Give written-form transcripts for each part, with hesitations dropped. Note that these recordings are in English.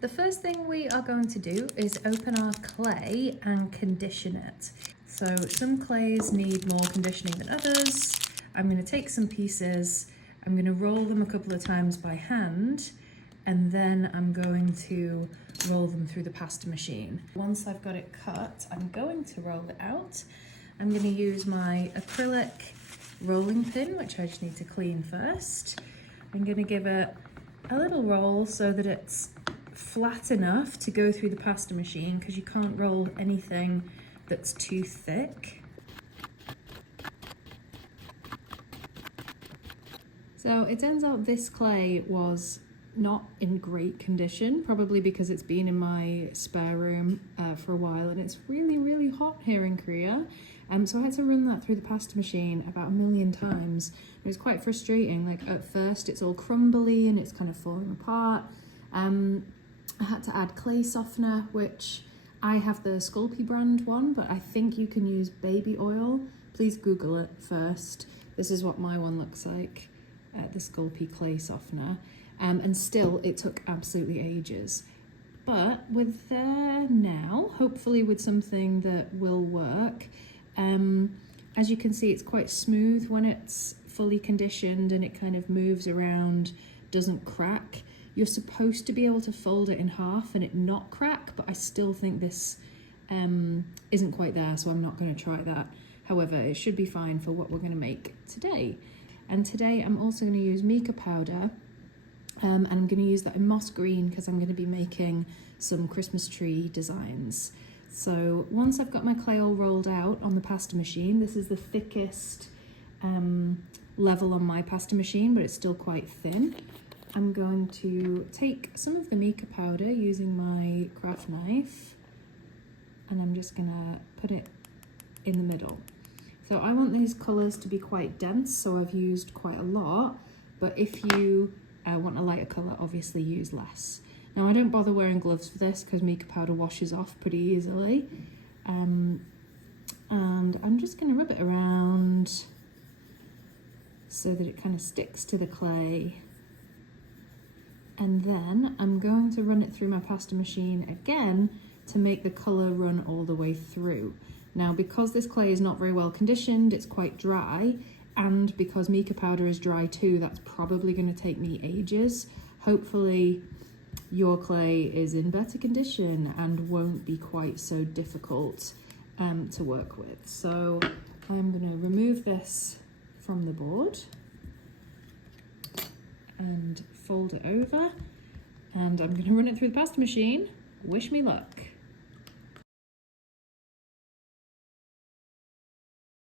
The first thing we are going to do is open our clay and condition it. So some clays need more conditioning than others. I'm going to take some pieces, I'm going to roll them a couple of times by hand, and then I'm going to roll them through the pasta machine. Once I've got it cut, I'm going to roll it out. I'm going to use my acrylic rolling pin, which I just need to clean first. I'm going to give it a little roll so that it's flat enough to go through the pasta machine, because you can't roll anything that's too thick. So it turns out this clay was not in great condition, probably because it's been in my spare room for a while, and it's really hot here in Korea. So I had to run that through the pasta machine about 1,000,000 times. It was quite frustrating. Like at first it's all crumbly and it's kind of falling apart. I had to add clay softener, which I have the Sculpey brand one, but I think you can use baby oil. Please Google it first. This is what my one looks like, the Sculpey clay softener. And still it took absolutely ages. But we're there now, hopefully with something that will work. As you can see, it's quite smooth when it's fully conditioned and it kind of moves around, doesn't crack. You're supposed to be able to fold it in half and it not crack, but I still think this isn't quite there, so I'm not going to try that. However, it should be fine for what we're going to make today. And today I'm also going to use mica powder, and I'm going to use that in moss green because I'm going to be making some Christmas tree designs. So once I've got my clay all rolled out on the pasta machine, this is the thickest level on my pasta machine, but it's still quite thin. I'm going to take some of the mica powder using my craft knife, and I'm just gonna put it in the middle. So I want these colours to be quite dense, so I've used quite a lot, but if you want a lighter colour, obviously use less. Now I don't bother wearing gloves for this because mica powder washes off pretty easily. And I'm just going to rub it around so that it kind of sticks to the clay. And then I'm going to run it through my pasta machine again to make the colour run all the way through. Now because this clay is not very well conditioned, it's quite dry, and because mica powder is dry too, that's probably going to take me ages. Hopefully your clay is in better condition and won't be quite so difficult to work with. So I'm going to remove this from the board and fold it over, and I'm going to run it through the pasta machine. Wish me luck.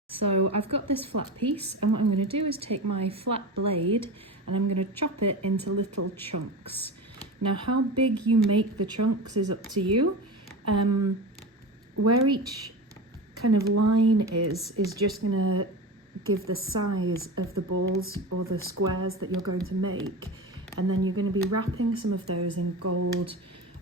So I've got this flat piece, and what I'm going to do is take my flat blade and I'm going to chop it into little chunks. Now how big you make the chunks is up to you. Where each kind of line is just going to give the size of the balls or the squares that you're going to make, and then you're going to be wrapping some of those in gold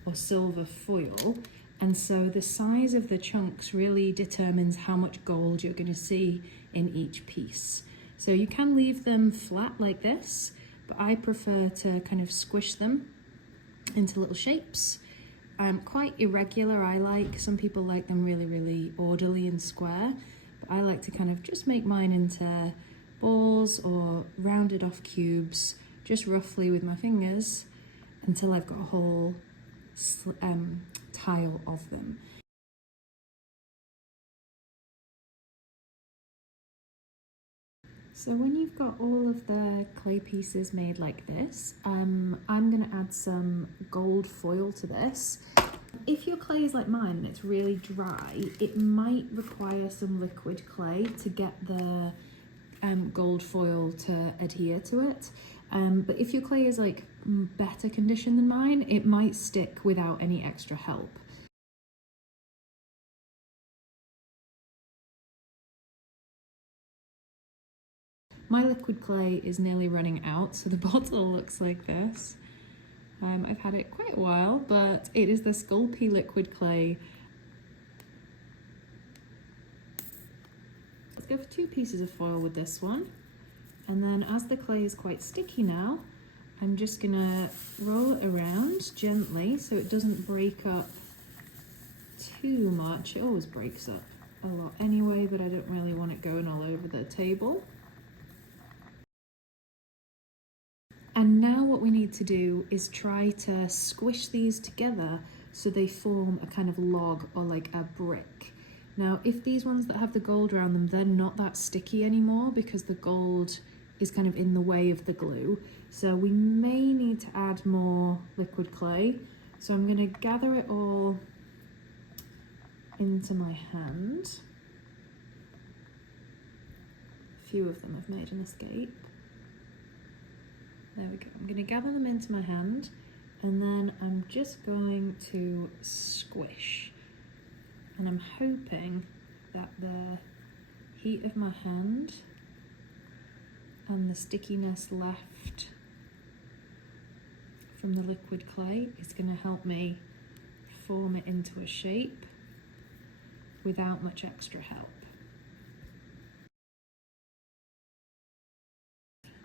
or silver foil, and so the size of the chunks really determines how much gold you're going to see in each piece. So you can leave them flat like this, but I prefer to kind of squish them into little shapes. Quite irregular, I like. Some people like them really orderly and square, but I like to kind of just make mine into balls or rounded off cubes, just roughly with my fingers, until I've got a whole tile of them. So when you've got all of the clay pieces made like this, I'm going to add some gold foil to this. If your clay is like mine and it's really dry, it might require some liquid clay to get the gold foil to adhere to it. But if your clay is like better condition than mine, it might stick without any extra help. My liquid clay is nearly running out, so the bottle looks like this. I've had it quite a while, but it is the Sculpey liquid clay. Let's go for 2 pieces of foil with this one. And then as the clay is quite sticky now, I'm just gonna roll it around gently so it doesn't break up too much. It always breaks up a lot anyway, but I don't really want it going all over the table. And now what we need to do is try to squish these together so they form a kind of log or like a brick. Now, if these ones that have the gold around them, they're not that sticky anymore because the gold is kind of in the way of the glue. So we may need to add more liquid clay. So I'm going to gather it all into my hand. A few of them have made an escape. There we go. I'm going to gather them into my hand and then I'm just going to squish. And I'm hoping that the heat of my hand and the stickiness left from the liquid clay is going to help me form it into a shape without much extra help.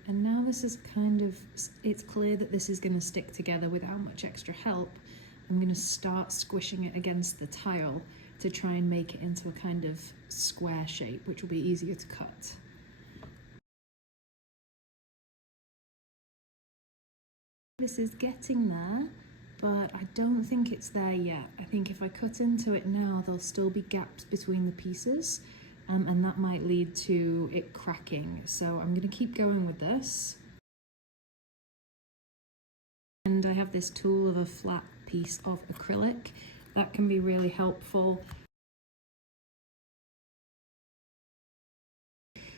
And now this is kind of, it's clear that this is going to stick together without much extra help. I'm going to start squishing it against the tile to try and make it into a kind of square shape, which will be easier to cut. This is getting there, but I don't think it's there yet. I think if I cut into it now, there'll still be gaps between the pieces, and that might lead to it cracking. So I'm going to keep going with this. And I have this tool of a flat piece of acrylic. That can be really helpful.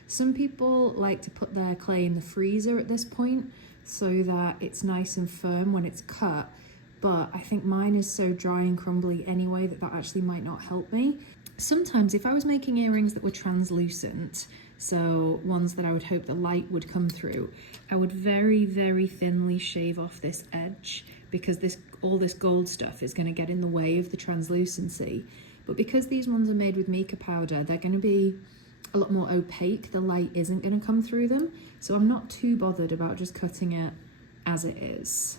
Some people like to put their clay in the freezer at this point so that it's nice and firm when it's cut, but I think mine is so dry and crumbly anyway that that actually might not help me. Sometimes if I was making earrings that were translucent, so ones that I would hope the light would come through, I would very, very thinly shave off this edge because all this gold stuff is going to get in the way of the translucency. But because these ones are made with mica powder, they're going to be a lot more opaque. The light isn't going to come through them. So I'm not too bothered about just cutting it as it is.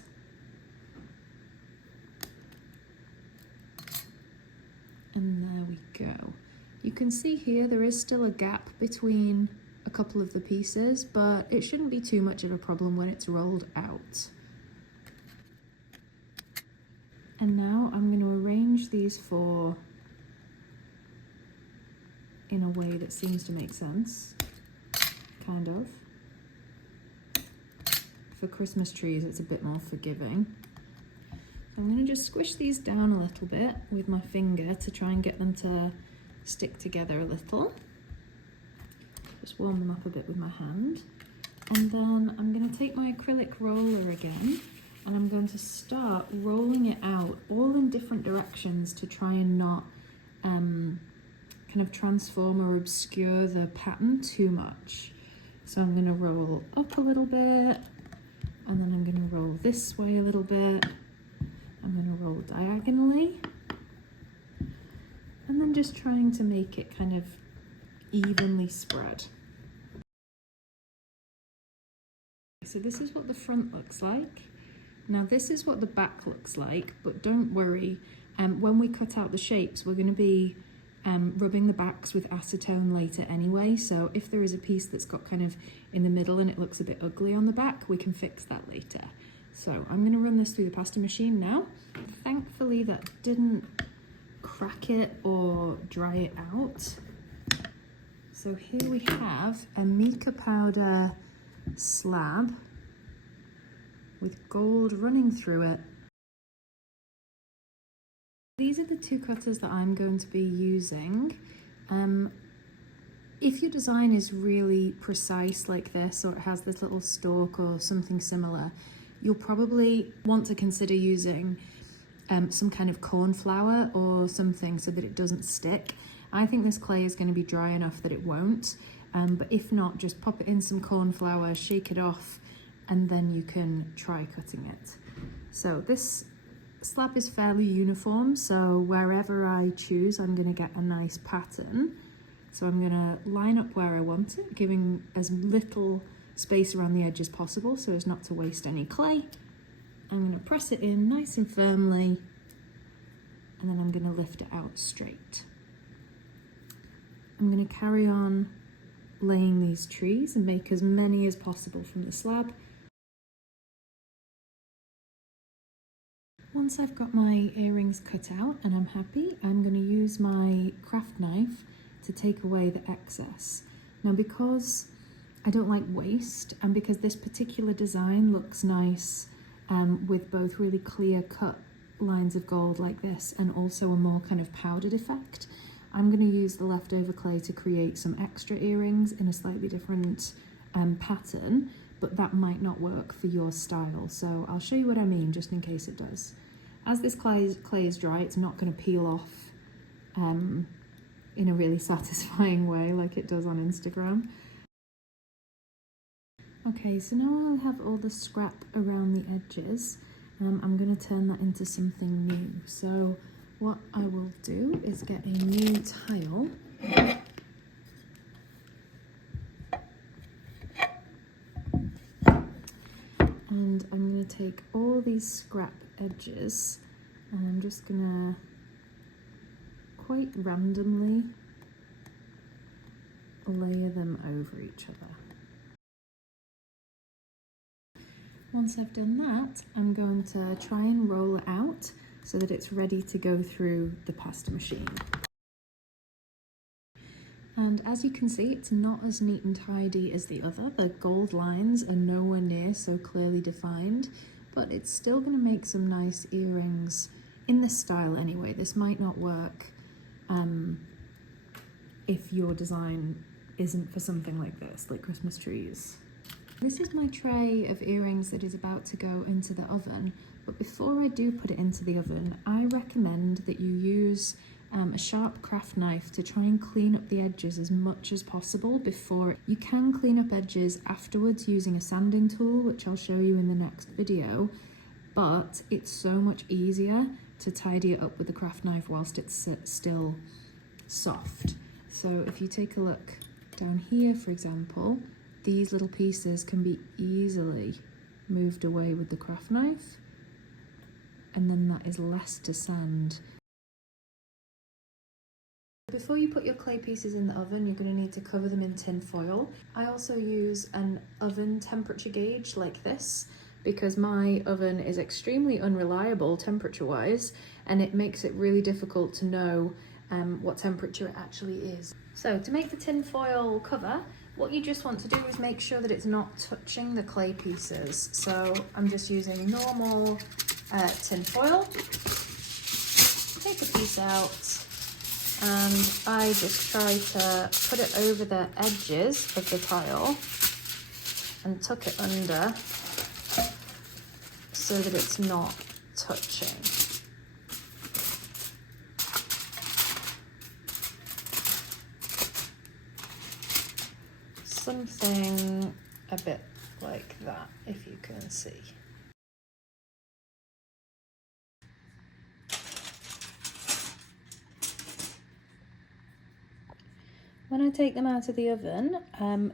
And there we go. You can see here there is still a gap between a couple of the pieces, but it shouldn't be too much of a problem when it's rolled out. And now I'm going to arrange these four in a way that seems to make sense, kind of. For Christmas trees, it's a bit more forgiving. I'm going to just squish these down a little bit with my finger to try and get them to stick together a little. Just warm them up a bit with my hand. And then I'm going to take my acrylic roller again and I'm going to start rolling it out all in different directions to try and not kind of transform or obscure the pattern too much. So I'm going to roll up a little bit and then I'm going to roll this way a little bit. I'm going to roll diagonally and then just trying to make it kind of evenly spread. So this is what the front looks like. Now this is what the back looks like, but don't worry, when we cut out the shapes we're going to be rubbing the backs with acetone later anyway, so if there is a piece that's got kind of in the middle and it looks a bit ugly on the back, we can fix that later. So I'm going to run this through the pasta machine now. Thankfully that didn't crack it or dry it out. So here we have a mica powder slab with gold running through it. These are the two cutters that I'm going to be using. If your design is really precise like this, or it has this little stalk or something similar, you'll probably want to consider using some kind of corn flour or something so that it doesn't stick. I think this clay is going to be dry enough that it won't, but if not, just pop it in some corn flour, shake it off, and then you can try cutting it. So this slab is fairly uniform, so wherever I choose I'm going to get a nice pattern. So I'm going to line up where I want it, giving as little space around the edge as possible so as not to waste any clay. I'm going to press it in nice and firmly, and then I'm going to lift it out straight. I'm going to carry on laying these trees and make as many as possible from the slab. Once I've got my earrings cut out and I'm happy, I'm going to use my craft knife to take away the excess. Now, because I don't like waste, and because this particular design looks nice with both really clear cut lines of gold like this and also a more kind of powdered effect, I'm going to use the leftover clay to create some extra earrings in a slightly different pattern, but that might not work for your style. So I'll show you what I mean just in case it does. As this clay is dry, it's not going to peel off in a really satisfying way like it does on Instagram. Okay, so now I have all the scrap around the edges. I'm going to turn that into something new. So what I will do is get a new tile. And I'm going to take all these scrap edges and I'm just going to quite randomly layer them over each other. Once I've done that, I'm going to try and roll it out so that it's ready to go through the pasta machine. And as you can see, it's not as neat and tidy as the other. The gold lines are nowhere near so clearly defined, but it's still going to make some nice earrings in this style anyway. This might not work if your design isn't for something like this, like Christmas trees. This is my tray of earrings that is about to go into the oven, but before I do put it into the oven, I recommend that you use a sharp craft knife to try and clean up the edges as much as possible before. You can clean up edges afterwards using a sanding tool, which I'll show you in the next video, but it's so much easier to tidy it up with the craft knife whilst it's still soft. So if you take a look down here, for example, these little pieces can be easily moved away with the craft knife, and then that is less to sand. Before you put your clay pieces in the oven, you're going to need to cover them in tin foil. I also use an oven temperature gauge like this because my oven is extremely unreliable temperature-wise, and it makes it really difficult to know what temperature it actually is. So to make the tin foil cover, what you just want to do is make sure that it's not touching the clay pieces. So I'm just using normal tin foil. Take a piece out, and I just try to put it over the edges of the tile and tuck it under so that it's not touching. Something a bit like that, if you can see. When I take them out of the oven,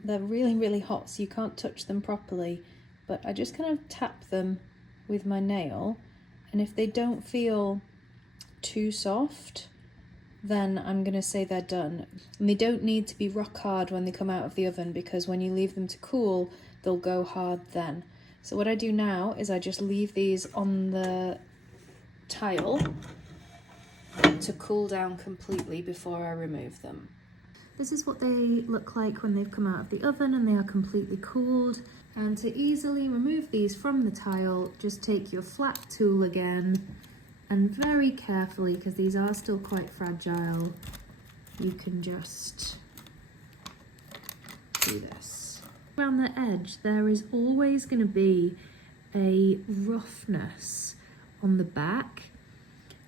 they're really, really hot, so you can't touch them properly, but I just kind of tap them with my nail, and if they don't feel too soft, then I'm going to say they're done. And they don't need to be rock hard when they come out of the oven, because when you leave them to cool, they'll go hard then. So what I do now is I just leave these on the tile to cool down completely before I remove them. This is what they look like when they've come out of the oven and they are completely cooled. And to easily remove these from the tile, just take your flat tool again, and very carefully, because these are still quite fragile, you can just do this. Around the edge, there is always going to be a roughness on the back,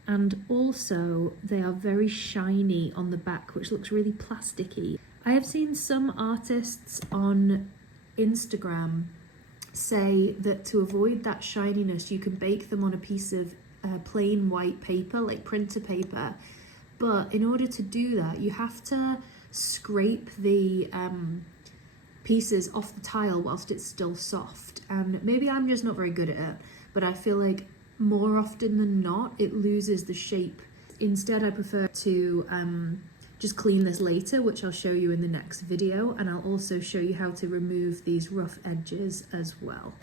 and also they are very shiny on the back, which looks really plasticky. I have seen some artists on Instagram say that to avoid that shininess, you can bake them on a piece of plain white paper, like printer paper, but in order to do that you have to scrape the pieces off the tile whilst it's still soft. And maybe I'm just not very good at it, but I feel like more often than not it loses the shape. Instead, I prefer to just clean this later, which I'll show you in the next video, and I'll also show you how to remove these rough edges as well.